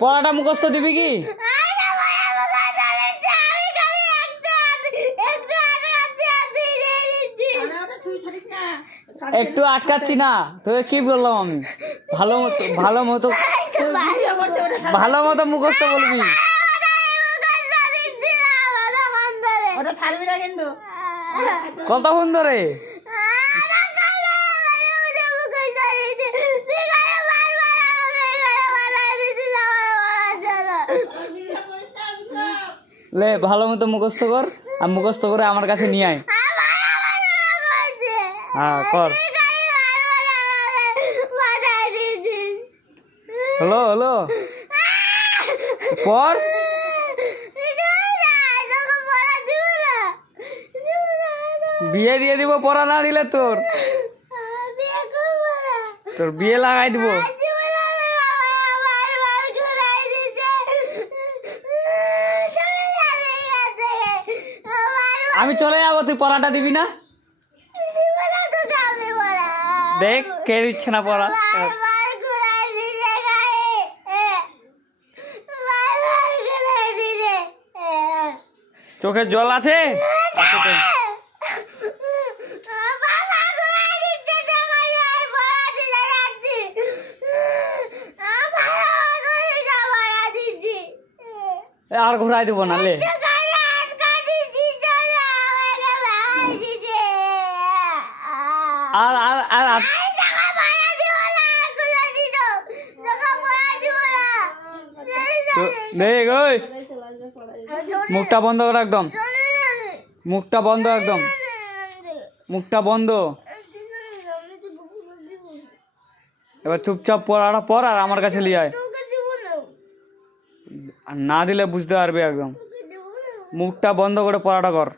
পড়াটা মুখস্থ দিবি কি? একটু আটকাচ্ছি না, তোকে কি বললাম আমি? ভালো মতো মুখস্থ বলবি। কতক্ষণ ধরে? লে ভালো মতো মুখস্থ কর, আর মুখস্থ করে আমার কাছে নিয়ে আয়। হ্যাঁ কর। হলো পর। বিয়ে দিয়ে দিব পড়া না দিলে তোর বিয়ে লাগাই দিব। আমি চলে যাবো, তুই পড়াটা দিবি না? দেখ কে দিচ্ছে না পড়া। চোখে জল আছে? আর ঘুরাই দেবো না লে। আর দেখ ওই মুখটা বন্ধ কর একদম, মুখটা বন্ধ। এবার চুপচাপ পড়াটা পড় আর আমার কাছে নিয়ে আয়। আর না দিলে বুঝতে পারবি একদম। মুখটা বন্ধ করে পড়াটা কর।